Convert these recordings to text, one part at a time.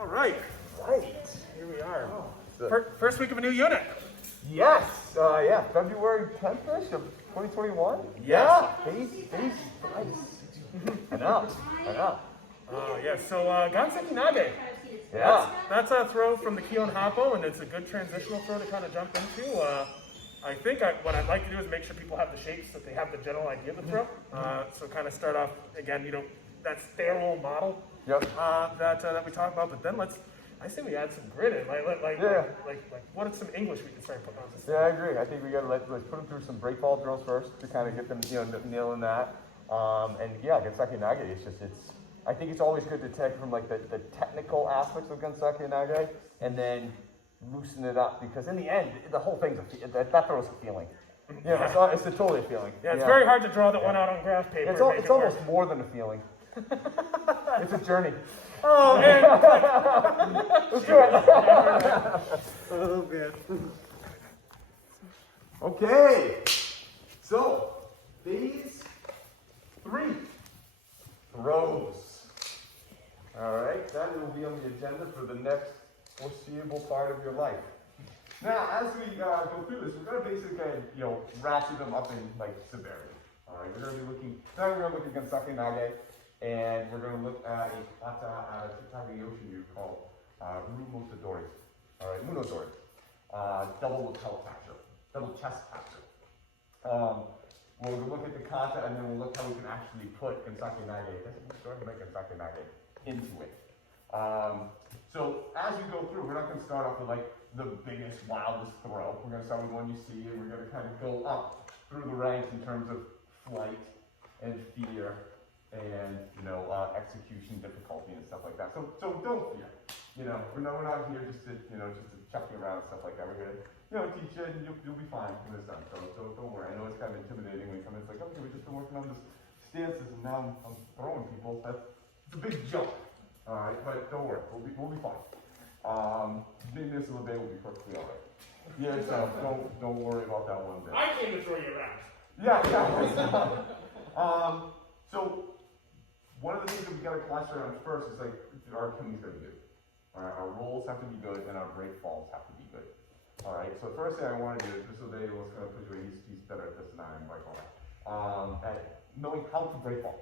All right. Right. Here we are. Oh, First week of a new unit. yes. Yeah. February 10th-ish of 2021. Yes. Yeah. Days flies. I know. Oh, yes. So, Gansaki Nage. Yeah. That's a throw from the Kion Hapo, and it's a good transitional throw to kind of jump into. I think what I'd like to do is make sure people have the shapes, that they have the general idea of the throw. So kind of start off, again, that sterile model that we talk about, but then I say we add some grit in, like what is some English we can start putting on this? Yeah, I agree. I think we got to let's put them through some break ball drills first to kind of get them, nailing that. And yeah, Gansaki Nage, I think it's always good to take from like the technical aspects of Gansaki Nage and then loosen it up, because in the end, the whole thing's that throws a feeling. It's a totally a feeling. Yeah, it's very hard to draw that one out on graph paper. It's almost more than a feeling. It's a journey. Oh, man. Let's do it. Oh, man. Okay. So, phase 3. Throws. All right. That will be on the agenda for the next foreseeable part of your life. Now, as we go through this, we're going to basically ratchet them up in like severity. All right. We're going to be looking. Now we're going to look at Gansaki Nage. And we're going to look at a kata out of Gansaki Nage Ryo called Ryo Munedori. All right, Munedori. Double lapel capture, double chest capture. We'll look at the kata, and then we'll look how we can actually put Gansaki Nage, Gansaki Nage into it. So as we go through, we're not going to start off with like the biggest, wildest throw. We're going to start with one you see, and we're going to kind of go up through the ranks in terms of flight and fear. And execution difficulty and stuff like that. So don't fear. We're not here just to chuck you around and stuff like that. We're here to teach you, and you'll be fine when it's done. So don't worry. I know it's kind of intimidating when you come in. It's like, okay, we've just been working on this stances, and now I'm throwing people. It's a big jump. All right, but don't worry. We'll be fine. Being this little day will be perfectly all right. Yeah. So don't worry about that one bit. I came to throw you around. Yeah. So one of the things that we got to cluster on first is like our king's got to be good. All right, our rolls have to be good, and our break falls have to be good. All right. So the first thing I want to do is just so Dave was going to put you. He's better at this than I am by far. At knowing how to break fall.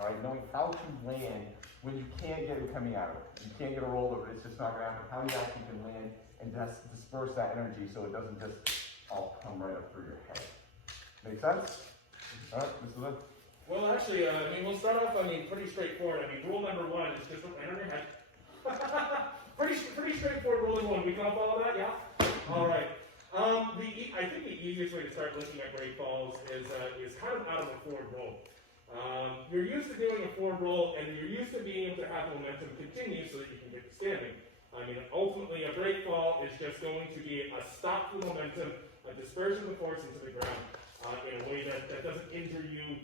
All right, knowing how to land when you can't get it coming out of it. You can't get a roll over. It's just not going to happen. How you actually can land and just disperse that energy so it doesn't just all come right up through your head. Make sense? All right, Mr. Lynn. Well, actually, we'll start off, pretty straightforward. Rule number 1 is just put hand on your head. pretty straightforward rule number 1. We can all follow that, yeah? All right. I think the easiest way to start looking at break falls is kind of out of a forward roll. You're used to doing a forward roll, and you're used to being able to have momentum continue so that you can get to standing. Ultimately, a break fall is just going to be a stop to momentum, a dispersion of force into the ground. In a way that doesn't injure you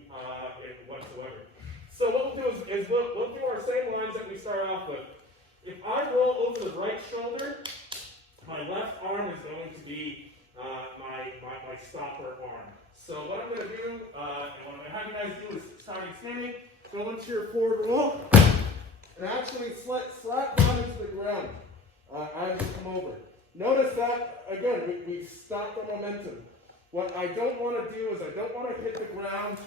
whatsoever. So what we'll do is we'll do our same lines that we start off with. If I roll over the right shoulder, my left arm is going to be my stopper arm. So what I'm going to do, and what I'm going to have you guys do is starting standing, go into your forward roll, and actually slap down into the ground as you come over. Notice that, again, we've stopped the momentum. What I don't want to do is I don't want to hit the ground.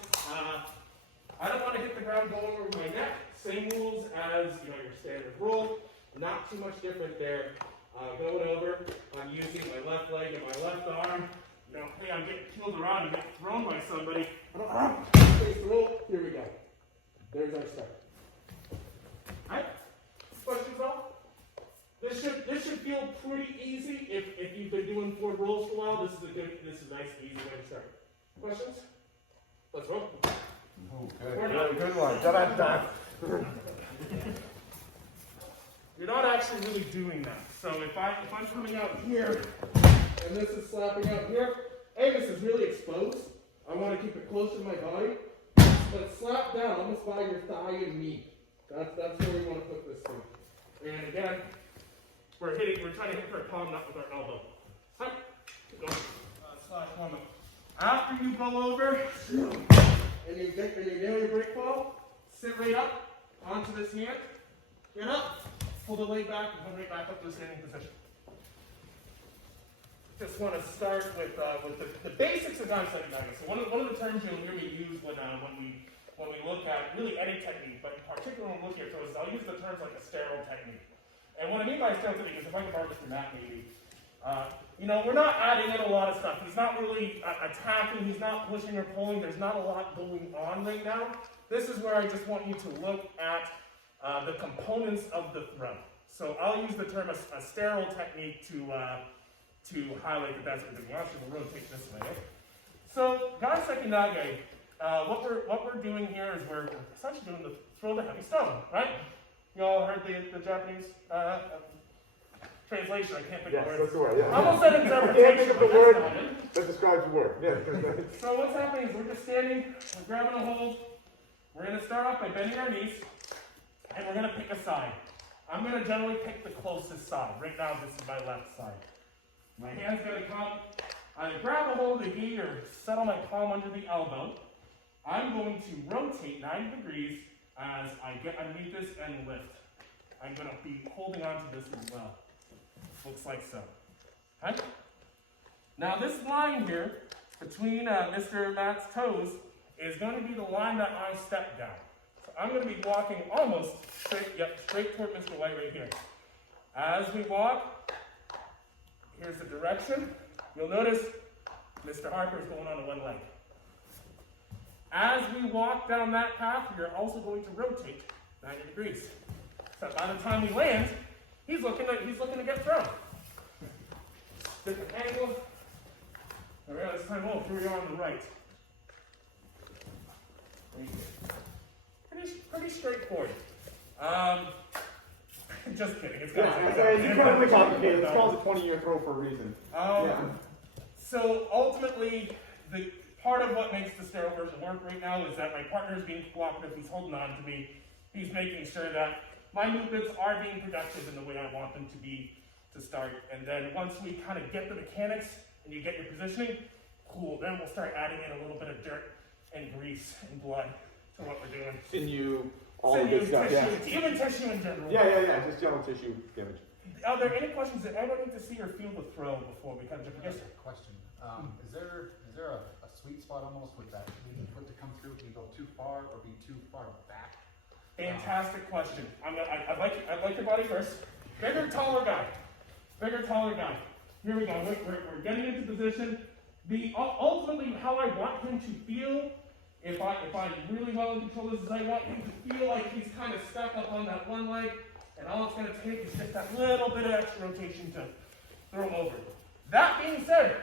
I don't want to hit the ground going over my neck. Same rules as your standard roll. Not too much different there. Going over, I'm using my left leg and my left arm. Hey, I'm getting killed around and getting thrown by somebody. Face the roll. Here we go. There's our start. All right. Questions all? This should feel pretty easy if you've been doing forward rolls for a while. This is a nice, easy way to start. Questions? Let's roll. Oh, good one. Da-da-da. You're not actually really doing that. So if I'm coming out here and this is slapping out here, hey, this is really exposed. I want to keep it close to my body, but slap down almost by your thigh and knee. That's where we want to put this thing. And again, we're trying to hit our palm, not with our elbow. Right. Slash one. After you go over, and you nail your break fall, sit right up onto this hand. Get up, pull the leg back and come right back up to the standing position. Just want to start with the basics of Gansaki Nage. So one of the terms you'll hear me use when we look at really any technique, but in particular when we're looking at throws, I'll use the terms like a sterile technique. And what I mean by a sterile technique is, if I can mark it from that maybe, we're not adding in a lot of stuff. He's not really attacking, he's not pushing or pulling, there's not a lot going on right now. This is where I just want you to look at the components of the throw. So I'll use the term a sterile technique to highlight that that's what we're doing. I'll actually rotate this way. So Gansaki Nage, what we're doing here is we're essentially doing the throw the heavy stone, right? You all heard the Japanese translation. I can't pick the word. Yes, that's the word, yeah. I almost said interpretation. I can't think of the word that describes the word. Yeah. So what's happening is we're just standing, we're grabbing a hold. We're going to start off by bending our knees, and we're going to pick a side. I'm going to generally pick the closest side. Right now, this is my left side. My hand's going to come, either grab a hold of the gi or settle my palm under the elbow. I'm going to rotate 90 degrees as I get underneath this and lift. I'm going to be holding on to this as well. Looks like so. Okay? Now this line here, between Mr. Matt's toes, is going to be the line that I step down. So I'm going to be walking almost straight toward Mr. White right here. As we walk, here's the direction. You'll notice Mr. Harper is going on one leg. As we walk down that path, we are also going to rotate 90 degrees. So by the time we land, he's looking to get thrown. Different angle. All right, this time, here we are on the right. Pretty straightforward. Just kidding. It's got it's kind of complicated. It's called a 20-year throw for a reason. So ultimately, the part of what makes the sterile version work right now is that my partner is being cooperative. He's holding on to me. He's making sure that my movements are being productive in the way I want them to be to start. And then once we kind of get the mechanics and you get your positioning, cool. Then we'll start adding in a little bit of dirt and grease and blood to what we're doing. Sinew, all the good stuff. Tissue, even tissue in general. Yeah. Just general tissue damage. Are there any questions that anyone need to see or feel the throw before we kind of jump in? Yes, sir. Question. Is there a sweet spot almost with that foot to come through? Can you go too far or be too far back? Fantastic question. I'd like your body first. Bigger, taller guy. Here we go. We're getting into position. Ultimately, how I want him to feel, if I really well in control this, is I want him to feel like he's kind of stuck up on that one leg, and all it's going to take is just that little bit of extra rotation to throw him over. That being said,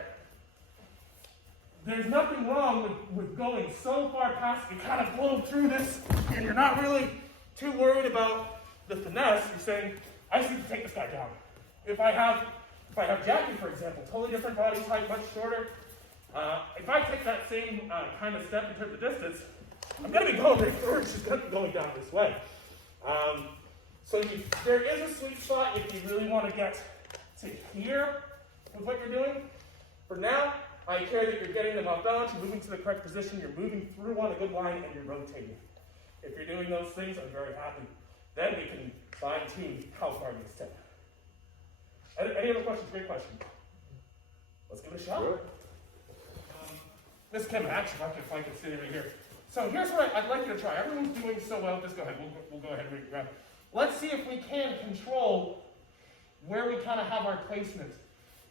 there's nothing wrong with going so far past, you kind of blow through this, and you're not really too worried about the finesse. You're saying, I just need to take this guy down. If I have Jackie, for example, totally different body type, much shorter, if I take that same kind of step in terms of distance, I'm going to be going right through, she's going to be going down this way. So there is a sweet spot if you really want to get to here with what you're doing. For now, I care that you're getting them off balance, you're moving to the correct position, you're moving through on a good line, and you're rotating. If you're doing those things, I'm very happy. Then we can fine-tune how far you step. Any other questions? Great question. Let's give it a shot. Sure. This Kim, actually, if I can stay right here. So here's what I'd like you to try. Everyone's doing so well. Just go ahead. We'll go ahead and grab. Let's see if we can control where we kind of have our placement.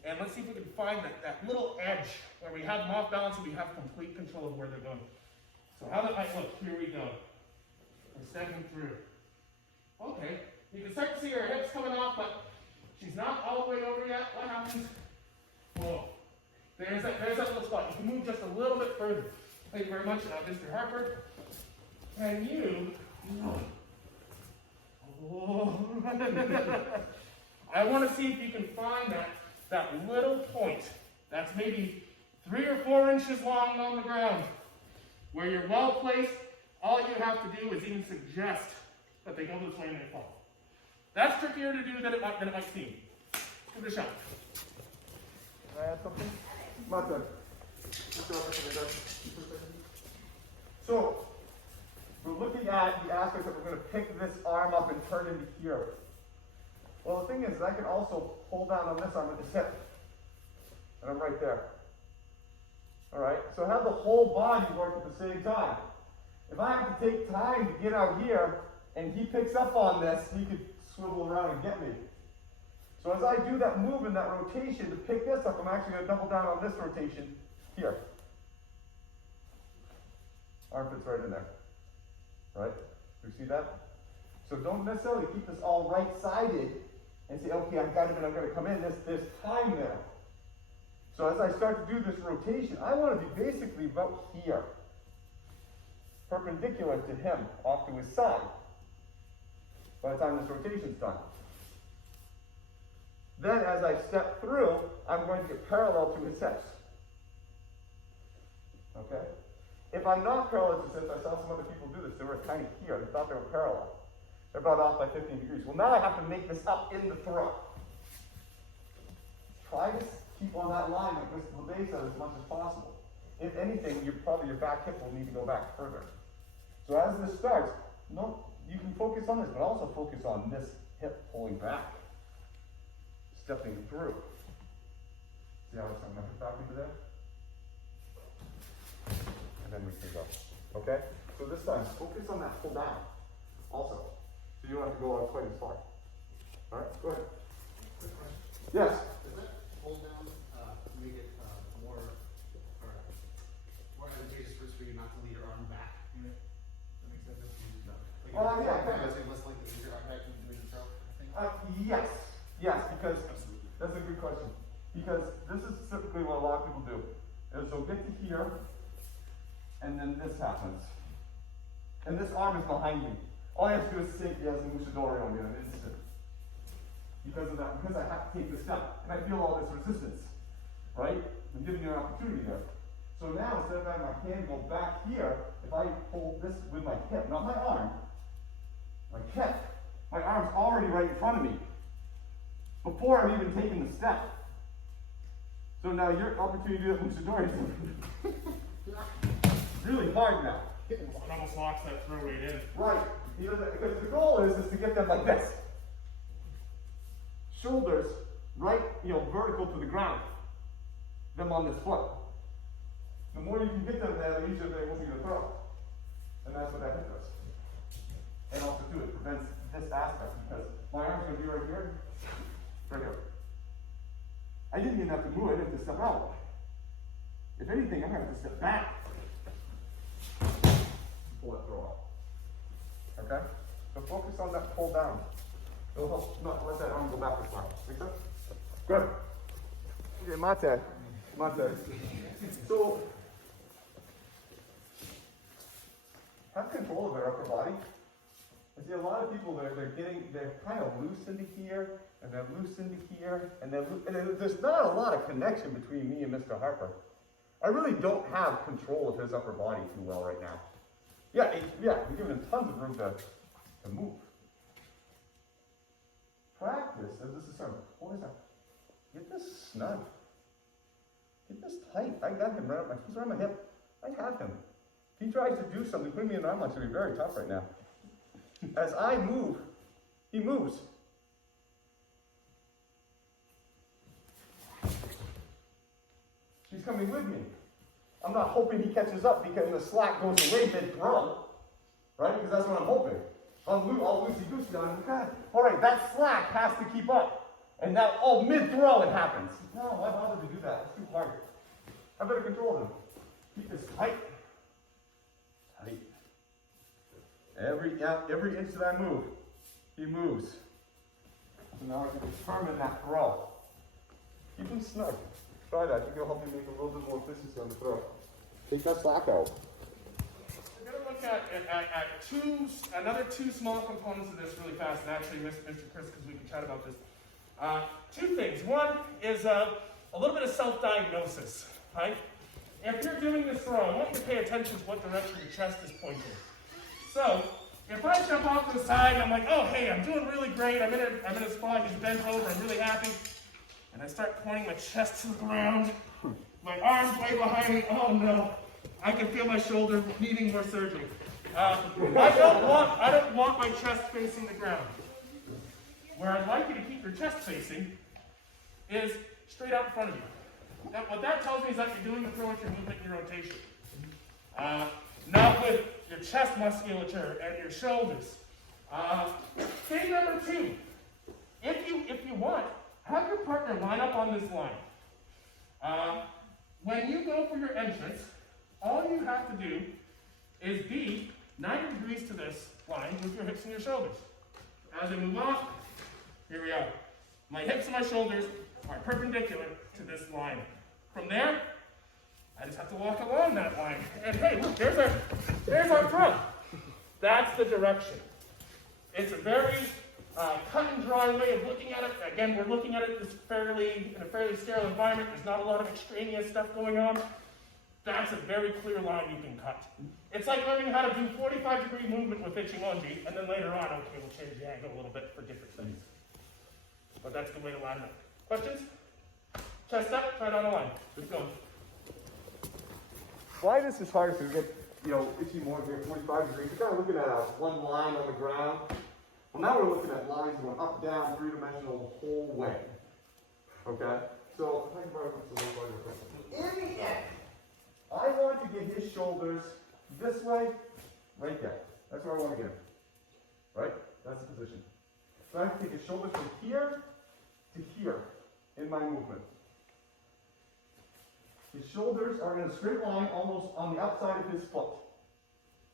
And let's see if we can find that little edge where we have them off balance and we have complete control of where they're going. So how that might look. Here we go. We're stepping through. Okay. You can start to see her hips coming off, but she's not all the way over yet. What happens? Whoa. There's that little spot. You can move just a little bit further. Thank you very much, Mr. Harper. Can you? Oh. I want to see if you can find that little point that's maybe 3 or 4 inches long on the ground, where you're well placed. All you have to do is even suggest that they go this way and they fall. That's trickier to do than it might seem. Give it a shot. Can I add something? My turn. So, we're looking at the aspect that we're going to pick this arm up and turn into here. Well, the thing is, I can also pull down on this arm with this hip. And I'm right there. Alright, so have the whole body work at the same time. If I have to take time to get out here, and he picks up on this, he could swivel around and get me. So as I do that move and that rotation to pick this up, I'm actually going to double down on this rotation here. Arm fits right in there. Right? You see that? So don't necessarily keep this all right-sided and say, okay, I've got it and I'm going to come in. There's time there. So as I start to do this rotation, I want to be basically about here. Perpendicular to him, off to his side. By the time this rotation's done. Then as I step through, I'm going to get parallel to his hips. Okay? If I'm not parallel to his hips, I saw some other people do this. They were kind of here. They thought they were parallel. They're about off by 15 degrees. Well, now I have to make this up in the throw. Try to keep on that line like this labesa as much as possible. If anything, your back hip will need to go back further. So as this starts, you can focus on this, but also focus on this hip pulling back. Stepping through. See how it's coming back into there? And then we can go. Okay? So this time, focus on that pull down also. So you don't have to go out quite as far. Alright, go ahead. Quick question. Yes? Does that pull down make it more advantageous for you not to lead your arm back? You know? That makes sense? Like, Yeah. I would say less likely to lead your arm back when you're doing the throw, I think. Yes. Yes, because that's a good question. Because this is typically what a lot of people do. And so get to here, and then this happens. And this arm is behind me. All I have to do is think, yes, Nage Ryo on me in an instant. Because of that, because I have to take this step, and I feel all this resistance, right? I'm giving you an opportunity there. So now, instead of having my hand go back here, if I hold this with my hip, not my arm, my hip, my arm's already right in front of me, before I've even taken the step. So now your opportunity to do that Munedori is really hard now. It almost locks that throw weight in. Right, because the goal is to get them like this. Shoulders right, vertical to the ground. Them on this foot. The more you can get them there, the easier they will be to throw. And that's what that hip does. And also too, it prevents this aspect because my arm's going to be right here, right here. I didn't even have to move, I didn't have to step out. If anything, I'm going to have to step back. Pull it, throw up. Okay? So focus on that pull down. It'll help not let that arm go back as far. Make sense? Good. Okay, mate. So, have control of their upper body. I see a lot of people, they're kind of loose into here, and they're loose into here, and there's not a lot of connection between me and Mr. Harper. I really don't have control of his upper body too well right now. Yeah, we're giving him tons of room to move. Practice, as this is starting, what is that? Get this snug. Get this tight. I got him right up he's right on my hip. I have him. If he tries to do something, putting me in an arm, it's going to be very tough right now. As I move, he moves. She's coming with me. I'm not hoping he catches up because the slack goes away mid-throw. Right? Because that's what I'm hoping. I'll loosey-goosey on him. Okay. All right, that slack has to keep up. And now, mid-throw it happens. No, why bother to do that? It's too hard. I better control him. Keep this tight. Tight. Every inch that I move, he moves. So now I can determine that throw. Keep him snug. Try that. I think it'll help you make a little bit more efficiency on the throw. Take that slack out. We're going to look at another two small components of this really fast, and actually, Mr. Chris, because we can chat about this. Two things. One is a little bit of self-diagnosis, right? If you're doing this throw, I want you to pay attention to what direction your chest is pointing. So, if I jump off to the side and I'm like, oh, hey, I'm doing really great, I'm in a spot, he's bent over, I'm really happy, and I start pointing my chest to the ground, my arms way behind me, oh no, I can feel my shoulder needing more surgery. I don't want my chest facing the ground. where I'd like you to keep your chest facing is straight out in front of you. Now, what that tells me is that you're doing the throw with your movement and your rotation. Not with your chest musculature and your shoulders. Thing number 2, if you want, have your partner line up on this line. When you go for your entrance, all you have to do is be 90 degrees to this line with your hips and your shoulders. As I move off, here we are. My hips and my shoulders are perpendicular to this line. From there, I just have to walk along that line. And hey, look, there's our throw. That's the direction. It's a very cut and dry way of looking at it. Again, we're looking at it in a fairly sterile environment. There's not a lot of extraneous stuff going on. That's a very clear line you can cut. It's like learning how to do 45-degree movement with Ichimonji, and then later on, okay, we'll change the angle a little bit for different things. But that's the way to line it up. Questions? Chest up, try it on a line. Keep going. Why this is hard is to get, itchy more here, 45 degrees. You're kind of looking at one line on the ground. Well, now we're looking at lines going up, down, three-dimensional the whole way. Okay? So, if I can borrow this a little bit. In the end, I want to get his shoulders this way, right there. That's where I want to get him. Right? That's the position. So I have to take his shoulders from here to here in my movement. His shoulders are in a straight line almost on the outside of his foot.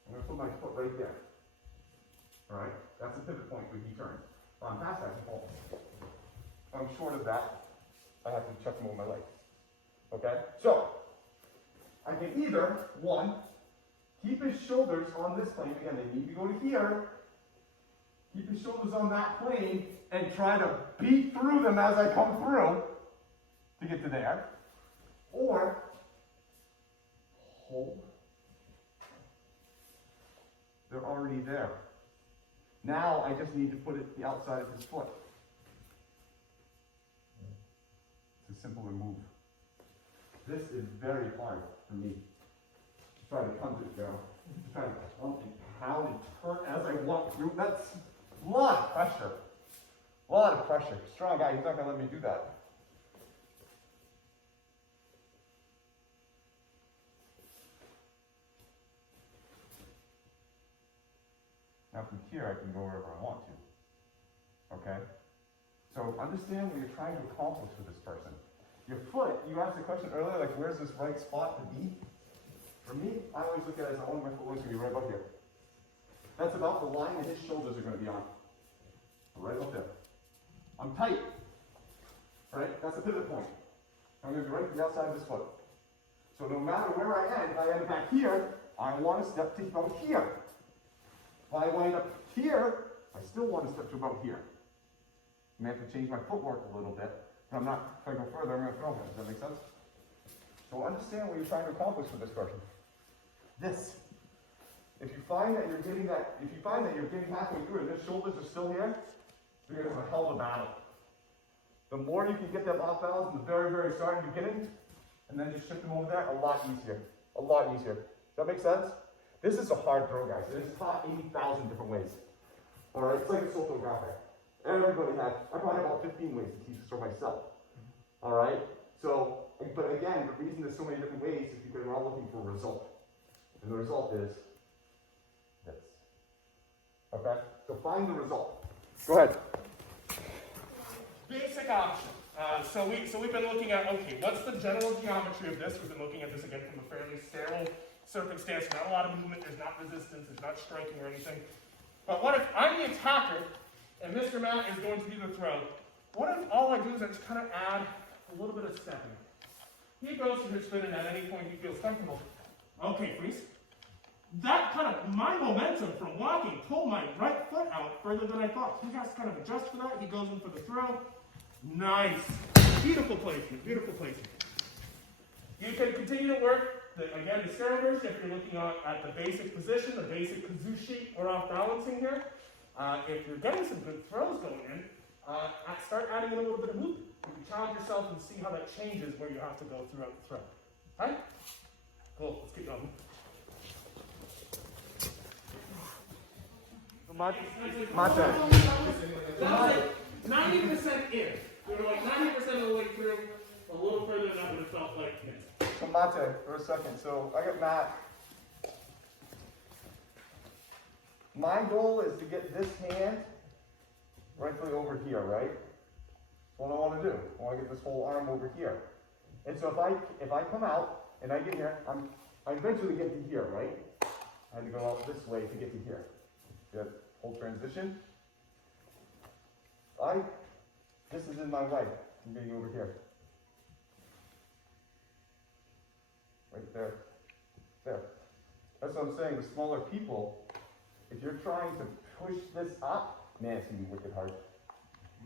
I'm going to put my foot right there. Alright? That's the pivot point when he turns. If I'm past that, he falls. If I'm short of that, I have to chuck him over my legs. Okay? So, I can either, 1, keep his shoulders on this plane. Again, they need to go to here. Keep his shoulders on that plane and try to beat through them as I come through to get to there. Or, hold. They're already there. Now I just need to put it the outside of his foot. It's a simpler move. This is very hard for me. Try to punch it down. Try to pump and pound and turn as I walk through. That's a lot of pressure. A lot of pressure. Strong guy, he's not going to let me do that. Now from here, I can go wherever I want to. Okay? So understand what you're trying to accomplish with this person. Your foot, you asked the question earlier, like where's this right spot to be? For me, I always look at it as I want my foot to be right about here. That's about the line that his shoulders are going to be on. Right up there. I'm tight. Right? That's the pivot point. I'm going to be right to the outside of his foot. So no matter where I end, if I end back here, I want to step to about here. If I wind up here, I still want to step to about here. I may have to change my footwork a little bit, but I'm not, if I go further, I'm going to throw him. Does that make sense? So understand what you're trying to accomplish with this person. This. If you find that you're getting halfway through and his shoulders are still here, you're going to have a hell of a battle. The more you can get them off balance in the very, very start and beginning, and then just shift them over there, a lot easier. A lot easier. Does that make sense? This is a hard throw, guys. It is taught 80,000 different ways. Alright, it's like a social graphic. Everybody has, I probably have about 15 ways to teach this for myself. Alright? So, but again, the reason there's so many different ways is because we're all looking for a result. And the result is this. Okay? So find the result. Go ahead. Basic option. So we've been looking at, okay, what's the general geometry of this? We've been looking at this again from a fairly sterile circumstance. Not a lot of movement, there's not resistance, there's not striking or anything. But what if I'm the attacker and Mr. Matt is going to do the throw? What if all I do is I just kind of add a little bit of stepping? He goes to his spin and at any point he feels comfortable. Okay, freeze. That kind of, my momentum from walking pulled my right foot out further than I thought. He has to kind of adjust for that. He goes in for the throw. Nice. Beautiful placement, beautiful placement. You can continue to work, again, the sterile version, if you're looking at the basic position, the basic kazushi, we're off balancing here. If you're getting some good throws going in, start adding in a little bit of movement. You can challenge yourself and see how that changes where you have to go throughout the throw. Right? Cool, let's keep going. My turn. 90% in. We were like 90% of the way through. A little further than that would have felt like in. So Mate, for a second. So I got Matt. My goal is to get this hand rightfully over here, right? That's what I want to do. I want to get this whole arm over here. And so if I come out and I get here, I eventually get to here, right? I had to go out this way to get to here. Good. Whole transition. This is in my way. I'm getting over here. Right there. There. That's what I'm saying. With smaller people, if you're trying to push this up, man, it's going to be wicked hard.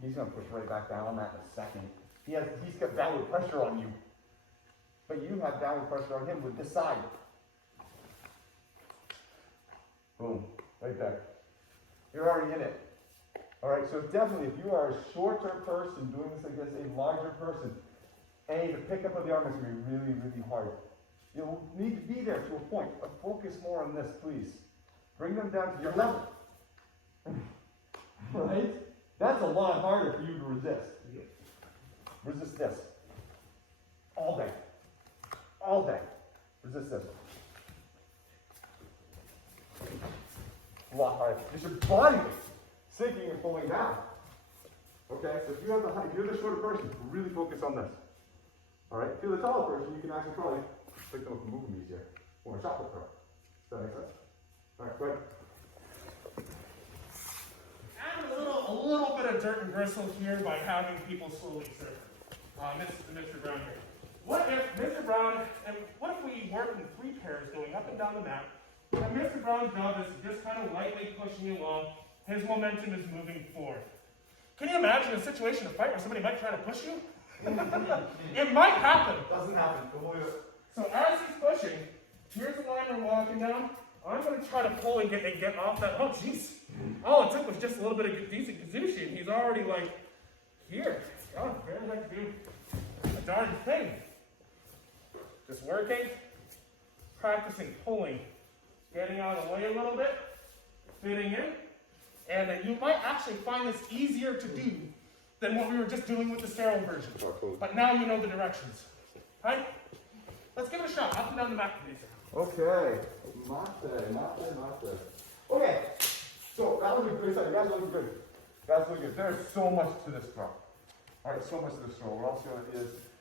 He's going to push right back down on that in a second. He's got downward pressure on you. But you have downward pressure on him with this side. Boom. Right there. You're already in it. Alright, so definitely if you are a shorter person doing this against a larger person, the pickup of the arm is going to be really, really hard. You'll need to be there to a point. But focus more on this, please. Bring them down to your level. Right? That's a lot harder for you to resist. Resist this. All day. All day. Resist this. A lot harder. It's your body weight sinking and pulling down. Okay? So if you're the shorter person, really focus on this. Alright? If you're the taller person, you can actually probably pick them up and move them easier. Or a chocolate throw. Does that make sense? Alright, go ahead. Add a little bit of dirt and bristle here by having people slowly serve. Mr. Brown here. What if Mr. Brown, and what if we work in 3 pairs going up and down the mat, and Mr. Brown's job is just kind of lightly pushing you along, his momentum is moving forward. Can you imagine a situation, a fight where somebody might try to push you? It might happen. Doesn't happen. Don't believe it. So as he's pushing, here's the line we're walking down. I'm going to try to pull and get off that. Oh, jeez. All it took was just a little bit of decent gazushi, and he's already like, here. God, barely like to do a darn thing. Just working, practicing pulling, getting out of the way a little bit, fitting in, and you might actually find this easier to do than what we were just doing with the sterile version. But now you know the directions. Right? Let's give it a shot. Up and down the mat, please. Okay. Mate. Okay. So that was a good side. You guys are looking good. There's so much to this throw. Alright, so much to this throw. What else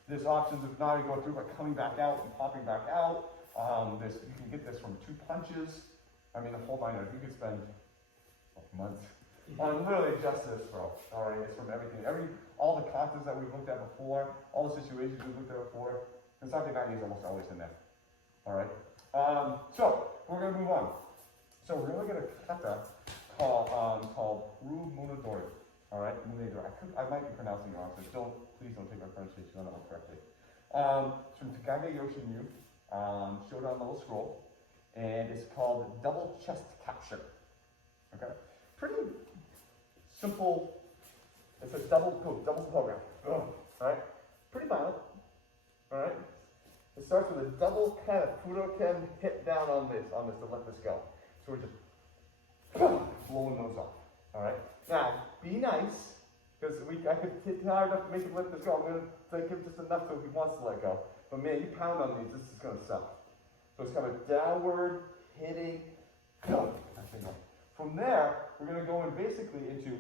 there's options of not only going through but coming back out and popping back out. You can get this from 2 punches. I mean, the whole 9 yards. You could spend months on literally just this throw. Alright, it's from everything. All the concepts that we've looked at before, all the situations we've looked at before. Gansaki Nage is almost always in there. Alright. So we're gonna move on. So we're gonna get a kata called Ryo Munedori. Alright, Munedori. I might be pronouncing it wrong, so please don't take my pronunciation on it correctly. It's from Takage Yoshinyu, Shodan level scroll, and it's called double chest capture. Okay? Pretty simple. It's a double program. Alright? Pretty violent. Alright? It starts with a double kind of Fudoken hit down on this to let this go. So we're just blowing those off. Alright? Now, be nice, because I could hit hard enough to make him let this go. I'm going to give just enough so he wants to let go. But man, you pound on these, this is going to suck. So it's kind of downward, hitting, go. From there, we're going to go in basically into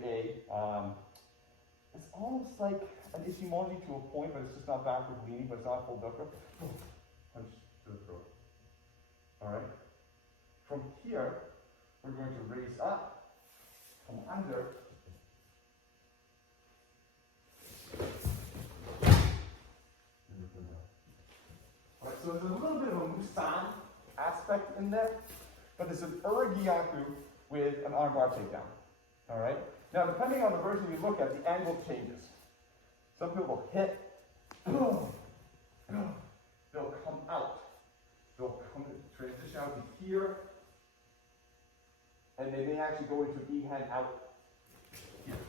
it's almost like an Ishimoji to a point, but it's just not backward leaning, but it's not full ducker. Punch to the throat. Alright? From here, we're going to raise up, from under. Alright, so there's a little bit of a Musan aspect in there, but there's an Uragiyaku with an armbar takedown. Alright? Now, depending on the version you look at, the angle changes. Some people will hit, they'll come out. They'll transition out to here, and they may actually go into E-hand out here.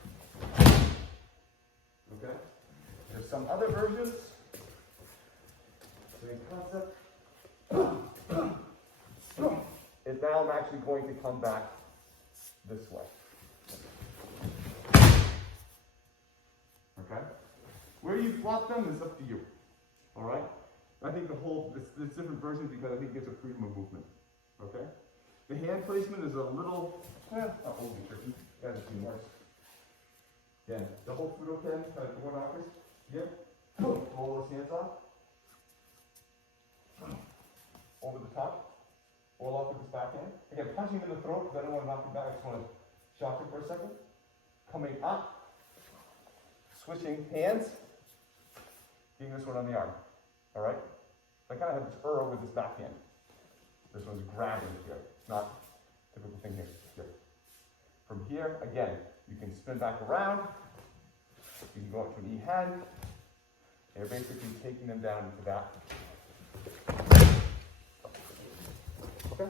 Okay? There's some other versions. Same concept. And now I'm actually going to come back this way. okay? Where you flop them is up to you, all right? I think there's different versions because I think it gives a freedom of movement, okay? The hand placement is a little, not overly tricky. You guys have seen worse. Again, double Fudo pen, kind of door knockers. Here, roll those hands off. Over the top. Roll off with this backhand. Again, punching in the throat because I don't want to knock you back. I just want to shock it for a second. Coming up. Switching hands. Getting this one on the arm. Alright? I kind of have this with this backhand. This one's grabbing here. It's not a typical thing here. Here. From here, again, you can spin back around. You can go up to an E hand. They're basically taking them down into that. Okay?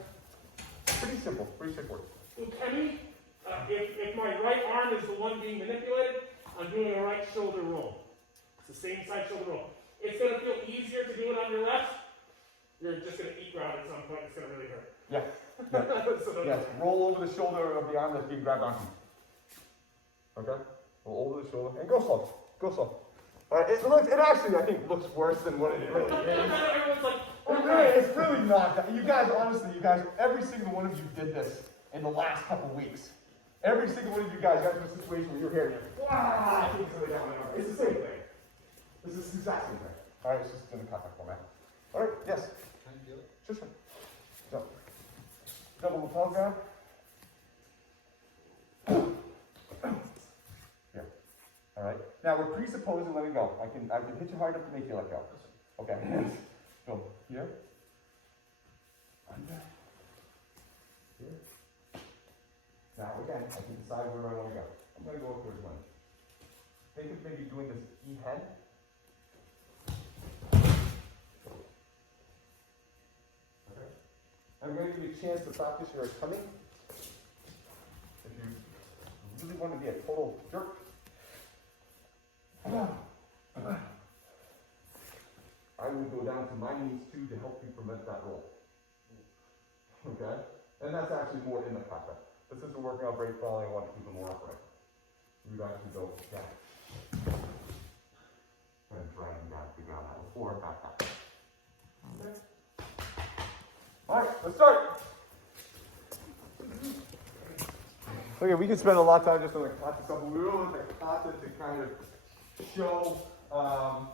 Pretty simple, pretty simple. So Kenny, if my right arm is the one being manipulated, I'm doing a right shoulder roll. It's the same side shoulder roll. It's going to feel easier to do it on your left. You're just going to eat ground at some point. It's going to really hurt. Yeah. So Yes, roll over the shoulder of the arm that's being grabbed onto. Okay? Roll over the shoulder and go slow. Go slow. Alright, it actually, I think, looks worse than what it really is. Everyone's like, It's really not that. You guys, honestly, every single one of you did this in the last couple weeks. Every single one of you guys got into a situation where you're here and you're, wow, it's the same thing. This is the exact same thing. Alright, it's just in the contact format. Alright, yes? Can you feel it? Sure. So, double lapel grab. Yeah. Alright. Now we're presupposing letting go. I can hit you hard enough to make you let go. Okay. So here. Under. Here. Now again, I can decide where I want to go. I'm going to go towards one. Think of maybe doing this E head. Okay. I'm going to give you a chance to practice your coming. If you really want to be a total jerk. I will go down to my knees too to help you prevent that roll. Okay? And that's actually more in the kata. This is a working out break falling. I want to keep them more upright. We'd actually go down. And try and grab the ground out before back up. Okay? Alright, let's start. Okay, we can spend a lot of time just on the kata stuff. We really want the kata to kind of show a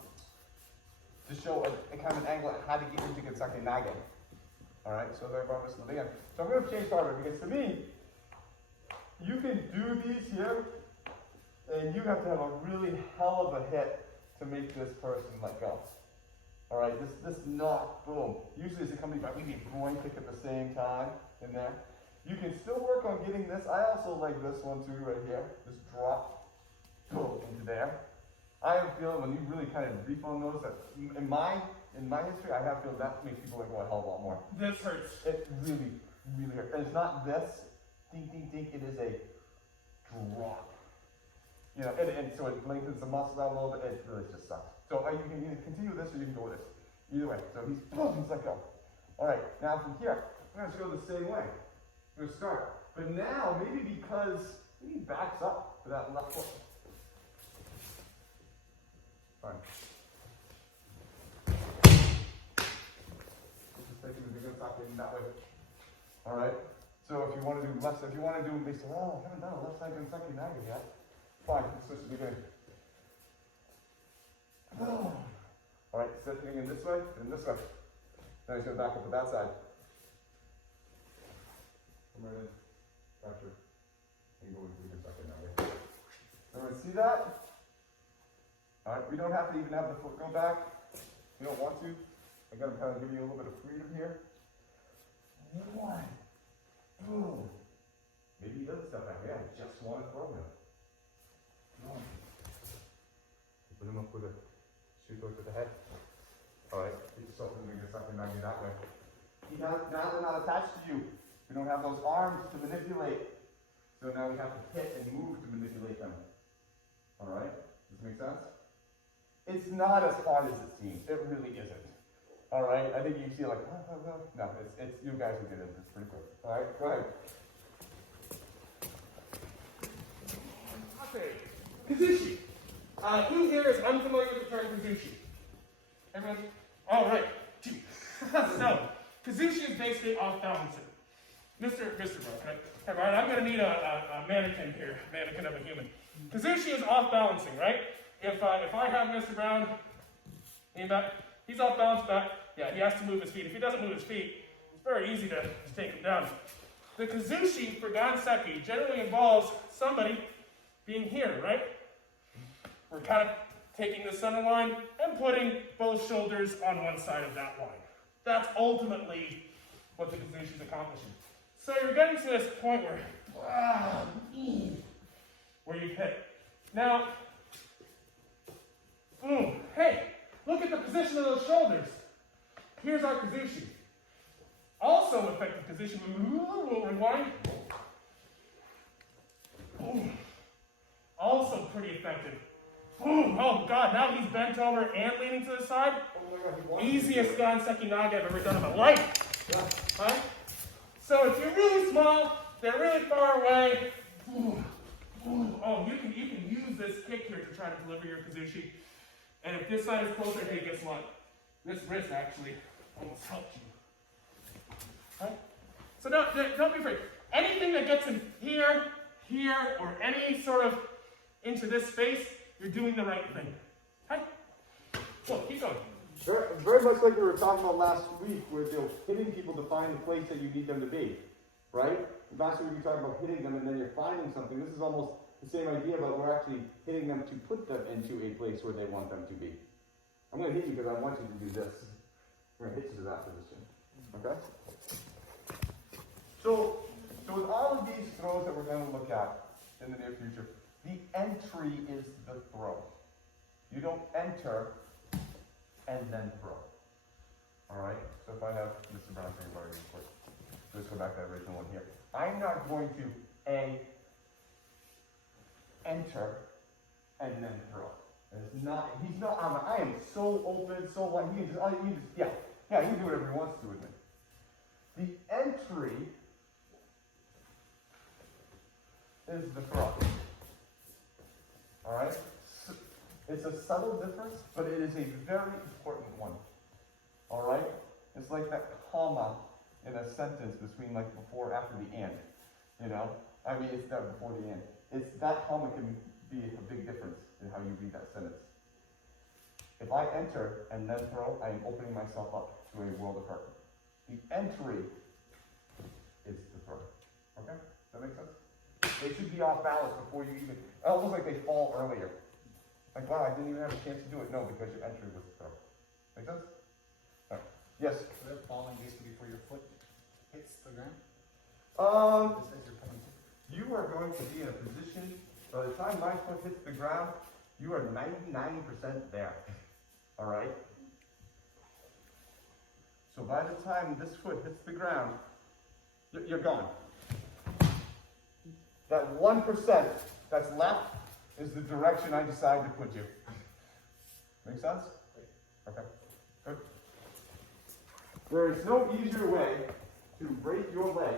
kind of an angle at how to get into Gansaki Nage. Alright, so they're about this again. So I'm going to change part of it because to me, you can do these here, and you have to have a really hell of a hit to make this person let go. Alright, this knock, boom. Usually it's accompanied by maybe a groin kick at the same time in there. You can still work on getting this. I also like this one too, right here. This drop, boom, into there. I have feeling when you really kind of brief on those, that in my history, I have feeling that makes people let go a hell of a lot more. this hurts. It really, really hurts. And it's not this, ding, ding, ding, it is a drop. You know, and so it lengthens the muscle out a little bit, it really just sucks. So you can either continue this or you can go with this. Either way, so he's let go. Alright, now from here, I'm going to go the same way. I'm going to start. But now, maybe because he backs up to that left foot. Fine. Just taking the big stop in that way. Alright? So if you want to do left, if you want to do, they say, oh, I haven't done a left side Gansaki Nage yet. Fine, let's switch to the beginning. Alright, sitting in this way and this way. Now he's going to back up to that side. Come right in. Capture. And go into the Gansaki Nage. Everyone see that? Alright, we don't have to even have the foot go back. We don't want to. I'm going to kind of give you a little bit of freedom here. One. Boom. Maybe he doesn't step back. Yeah, I just want to throw him. One. Put him up with a shoot to the head. Alright, get yourself into Gansaki Nage that way. Now they're not attached to you. We don't have those arms to manipulate. So now we have to hit and move to manipulate them. Alright? Does this make sense? It's not as hard as it seems. It really isn't. Alright? I think you see like, no, it's you guys who did it. It's pretty quick. Alright, go ahead. Okay. Kazushi. Who here is unfamiliar with the term kazushi? Everyone? All right. So, kazushi is basically off balancing. Mr. Bro, right, I'm going to need a mannequin here, mannequin of a human. Kazushi is off balancing, right? If I have Mr. Brown, he's off balance back. Yeah, he has to move his feet. If he doesn't move his feet, it's very easy to take him down. The kazushi for Gansaki generally involves somebody being here, right? We're kind of taking the center line and putting both shoulders on one side of that line. That's ultimately what the kazushi is accomplishing. So you're getting to this point where you hit. Now, hey, look at the position of those shoulders. Here's our kazushi. Also effective kazushi. We'll rewind. Also pretty effective. Oh God, now he's bent over and leaning to the side. Easiest Gansaki Nage I've ever done in my life. Huh? So if you're really small, they're really far away. Oh, you can use this kick here to try to deliver your kazushi. And if this side is closer, hey, guess what? This wrist actually almost helped you. Right? So don't be afraid. Anything that gets in here, or any sort of into this space, you're doing the right thing. Okay? So keep going. Very much like we were talking about last week, where hitting people to find the place that you need them to be, right? Last week we talked about hitting them and then you're finding something. This is almost the same idea, but we're actually hitting them to put them into a place where they want them to be. I'm going to hit you because I want you to do this. I'm going to hit you to that position. Okay? So with all of these throws that we're going to look at in the near future, the entry is the throw. You don't enter and then throw. Alright? So if I have Mr. Brown saying very quick, let's go back to that original one here. I'm not going to enter and then throw. He's not, I am so open, so like, he can do whatever he wants to do with me. The entry is the throw. Alright? It's a subtle difference, but it is a very important one. Alright? It's like that comma in a sentence between like before, after the and. You know? I mean, it's not before the and. It's that comma can be a big difference in how you read that sentence. If I enter and then throw, I am opening myself up to a world of hurt. The entry is the throw. Okay? Does that make sense? They should be off balance before you even, almost like they fall earlier. Like, wow, I didn't even have a chance to do it. No, because your entry was the throw. Make sense? All right. Yes? So they're falling basically before your foot hits the ground? This says you're coming to. You are going to be in a position, by the time my foot hits the ground, you are 99% there. Alright? So by the time this foot hits the ground, you're gone. That 1% that's left is the direction I decide to put you. Make sense? Okay. Good. There is no easier way to break your leg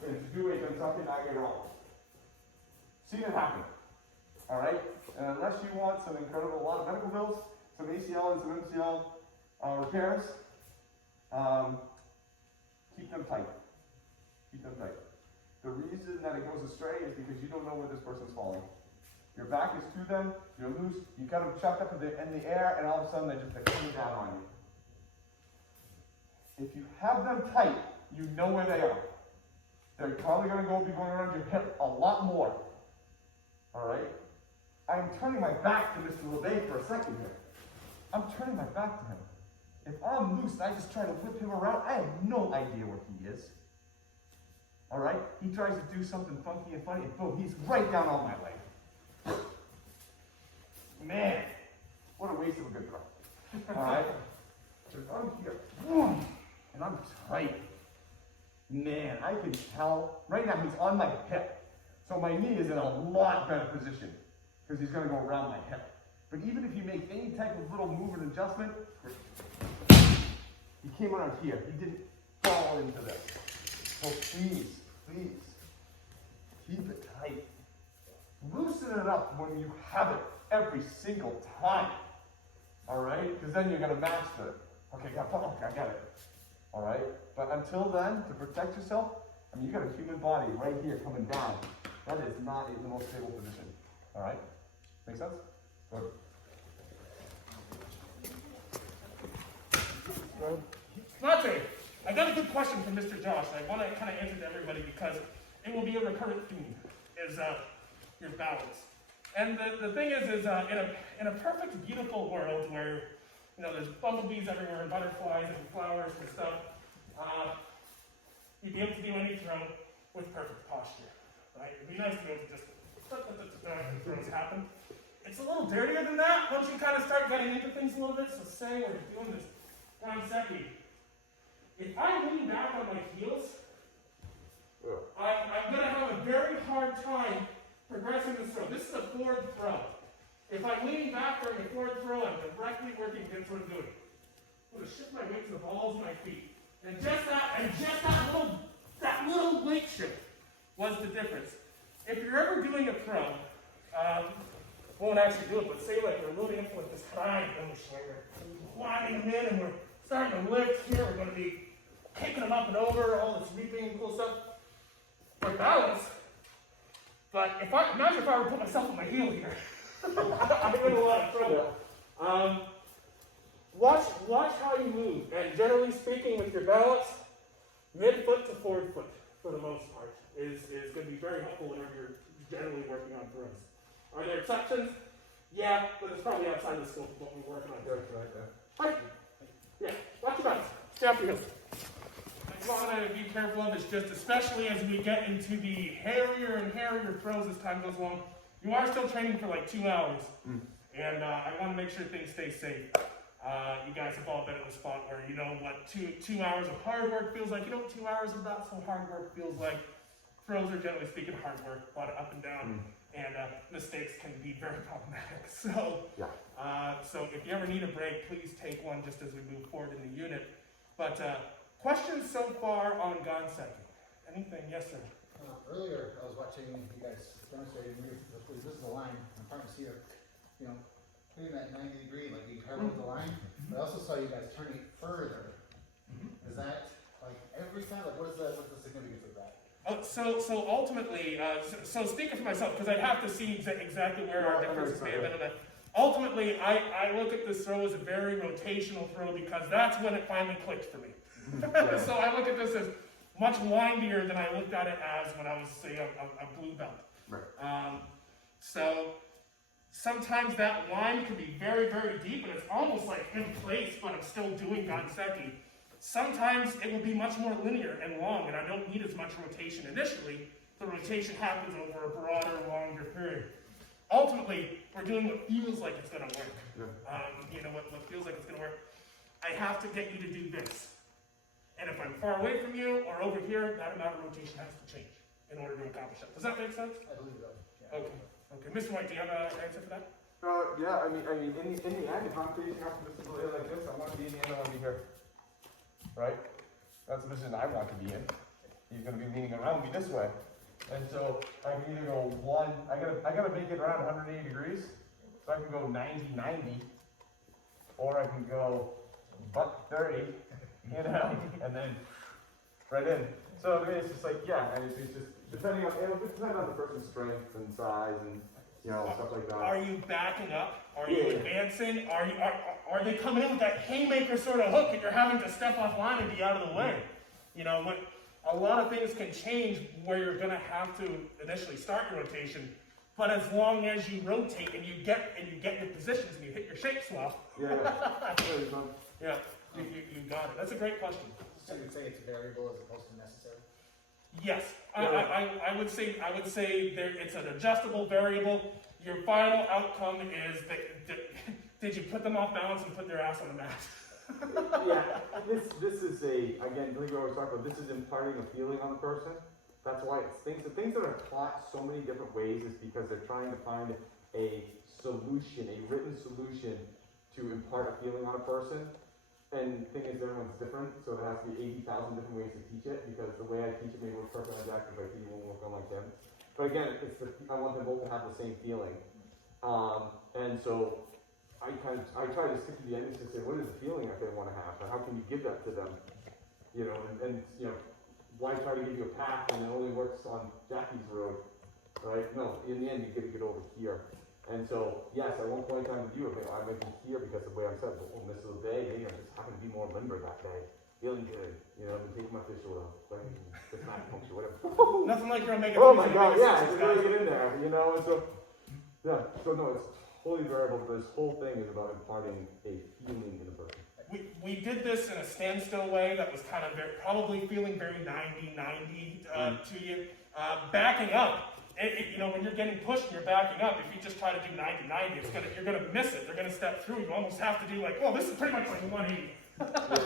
than to do a Gansaki Nage Ryo. Seen it happen. Alright? And unless you want some incredible, a lot of medical bills, some ACL and some MCL repairs, keep them tight. Keep them tight. The reason that it goes astray is because you don't know where this person's falling. Your back is to them, you're loose, you got them chucked up in the air, and all of a sudden they're coming down on you. If you have them tight, you know where they are. They're probably going to be going around your hip a lot more. Alright? I'm turning my back to Mr. LeBay for a second here. I'm turning my back to him. If I'm loose and I just try to whip him around, I have no idea where he is. Alright? He tries to do something funky and funny, and boom, he's right down on my leg. Man, what a waste of a good throw. Alright? If I'm here, and I'm tight, man, I can tell, right now he's on my hip. So my knee is in a lot better position, because he's going to go around my hip. But even if you make any type of little movement adjustment, he came around here. He didn't fall into this. So please, keep it tight. Loosen it up when you have it, every single time. All right? Because then you're going to master it. Okay, I got it. All right? But until then, to protect yourself, I mean, you got a human body right here coming down. That is not in the most stable position. All right? Make sense? Good. Mate, I got a good question from Mr. Josh. I want to kind of answer to everybody because it will be a recurrent theme, is your balance. And the thing is in a perfect, beautiful world where, you know, there's bumblebees everywhere and butterflies and flowers and stuff, you'd be able to do any throw with perfect posture, right? It'd be nice to be able to just throws happen. It's a little dirtier than that once you kind of start getting into things a little bit. So say we're doing this Gansaki. If I lean back on my heels, I'm going to have a very hard time progressing this throw. This is a forward throw. If I'm leaning back during a forward throw, I'm directly working against what I'm doing. I'm going to shift my weight to the balls of my feet. And just that little weight shift was the difference. If you're ever doing a throw, won't actually do it, but say like we're moving up with this high bench where we're winding them in and we're starting to lift here, we're going to be kicking them up and over, all this reaping and cool stuff. For balance, but imagine if I were to put myself on my heel here, I'm in a lot of trouble. Watch how you move, and generally speaking, with your balance, mid-foot to forward foot, for the most part, is going to be very helpful whenever you're generally working on throws. Are there exceptions? Yeah, but it's probably outside the scope of what we're working on. Right? Yeah, watch your balance. Stay off your heels. What I want to be careful of is just, especially as we get into the hairier and hairier throws as time goes along, you are still training for like 2 hours. And I want to make sure things stay safe. You guys have all been in a spot where you know what 2 hours of hard work feels like. You know what 2 hours of not so hard work feels like. Throws are generally speaking hard work, a lot of up and down, and mistakes can be very problematic. So, so if you ever need a break, please take one just as we move forward in the unit. But questions so far on Gansaki? Anything? Yes, sir. Earlier, I was watching you guys demonstrating. This is the line. I'm trying to see it. You know, hitting that 90 degree, like you parallel the line. But I also saw you guys turning it further. Is that like every time? Like, what's the significance of that? So ultimately, so speaking for myself, because I'd have to see exactly where our differences may have been in that. Ultimately, I look at this throw as a very rotational throw because that's when it finally clicked for me. So I look at this as much windier than I looked at it as when I was, say, a blue belt. Right. So sometimes that line can be very, very deep, and it's almost like in place, but I'm still doing Gansaki. Sometimes it will be much more linear and long, and I don't need as much rotation initially. The rotation happens over a broader, longer period. Ultimately, we're doing what feels like it's going to work. You know, what feels like it's going to work. I have to get you to do this. And if I'm far away from you or over here, that amount of rotation has to change in order to accomplish that. Does that make sense? I believe so. Yeah. Okay. Mr. White, do you have an answer for that? Yeah, I mean, in the end, if I'm facing off to this ability like this, I want to be in the end, I want to be here. Right? That's the position I want to be in. He's going to be leaning around me this way. And so I can either go I gotta make it around 180 degrees. So I can go 90, or I can go butt 30, you know, and then right in. So I mean, it's just like, yeah, and it's just depending on the person's strength and size and, you know, stuff like that. Are you backing up? Are you advancing? Are they coming in with that haymaker sort of hook and you're having to step off line and be out of the way? You know, but a lot of things can change where you're going to have to initially start your rotation, but as long as you rotate and you get your positions and you hit your shape swap, you got it. That's a great question. So you'd say it's variable as opposed to necessary? Yes, I would say it's an adjustable variable. Your final outcome is did you put them off balance and put their ass on the mat? This is again, we always talk about, this is imparting a feeling on the person. That's why the things that are taught so many different ways is because they're trying to find a solution, a written solution to impart a feeling on a person. And the thing is, everyone's different, so there has to be 80,000 different ways to teach it, because the way I teach it may work perfect on Jack, but he won't work on like him. But again, I want them both to have the same feeling. And so I try to stick to the endings and say, what is the feeling that they want to have, and how can you give that to them? You know, and you know, why try to give you a path when it only works on Jackie's road, right? No, in the end, you get to get over here. And so, yes, at one point in time with you, I might be here because of the way I'm set, but on this little day, maybe I just happen to be more limber that day. Feeling good, you know, and taking my fish oil, like, just not puncture, whatever. Nothing like your omega. Oh my god, yeah, it's really get in there, you know, and so, yeah, so no, it's totally variable, but this whole thing is about imparting a feeling in a person. We did this in a standstill way that was kind of probably feeling very 90-90 to you. Backing up, you know, when you're getting pushed and you're backing up, if you just try to do 90-90, you're going to miss it. They're going to step through. You almost have to do like, well, this is pretty much like 180.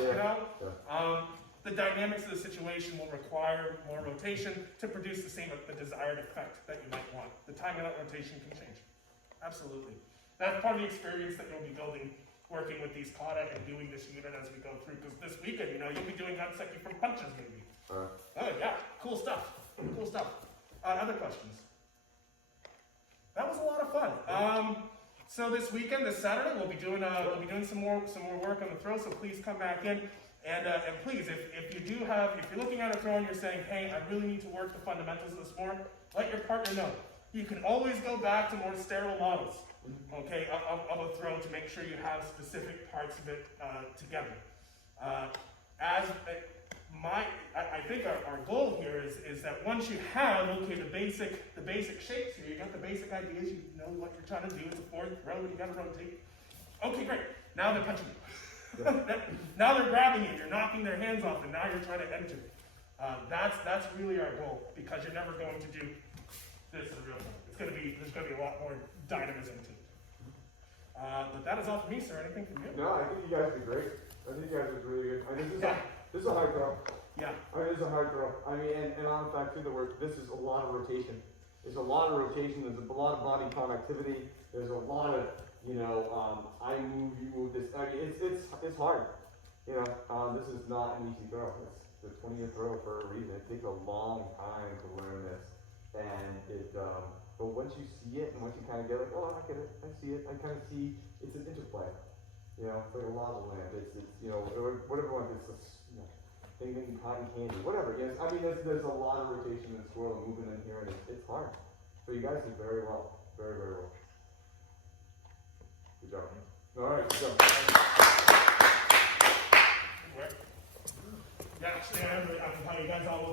You know? Yeah. The dynamics of the situation will require more rotation to produce the desired effect that you might want. The timing of that rotation can change. Absolutely. That's part of the experience that you'll be building working with these Kodak and doing this unit as we go through. Because this weekend, you know, you'll be doing Gansaki from punches maybe. Oh yeah, cool stuff. Cool stuff. Other questions? That was a lot of fun. So this weekend, this Saturday, we'll be doing some more work on the throw. So please come back in. And please, if you're looking at a throw and you're saying, hey, I really need to work the fundamentals of this more, let your partner know. You can always go back to more sterile models, okay, of a throw to make sure you have specific parts of it together. I think our goal here is that once you have, okay, the basic shapes here, you got the basic ideas, you know what you're trying to do, it's a fourth throw, and you got to rotate. Okay, great. Now they're punching you. Now they're grabbing you, you're knocking their hands off, and now you're trying to enter. That's really our goal, because you're never going to do this in real time. There's going to be a lot more dynamism to it. But that is all for me, sir. Anything from you? No, I think you guys did great. I think you guys did really good. I mean, this is a hard throw. Yeah. I mean, this is a hard throw. I mean, and on the fact too, this is a lot of rotation. There's a lot of rotation. There's a lot of body connectivity. There's a lot of, you know, I move, you move. This. I mean, it's hard. You know, this is not an easy throw. It's the 20th throw for a reason. It takes a long time to learn this, and but once you see it, and once you kind of get like, oh, I get it, I see it, I kind of see it's an interplay. You know, it's like a lava lamp. It's you know, or whatever one. It's a, you know, thing in cotton candy, whatever. Yes, I mean, there's a lot of rotation and swirl and movement in here, and it's hard. So you guys did very well, very well. Good job. All right, so. Yeah, actually, I can tell you guys all.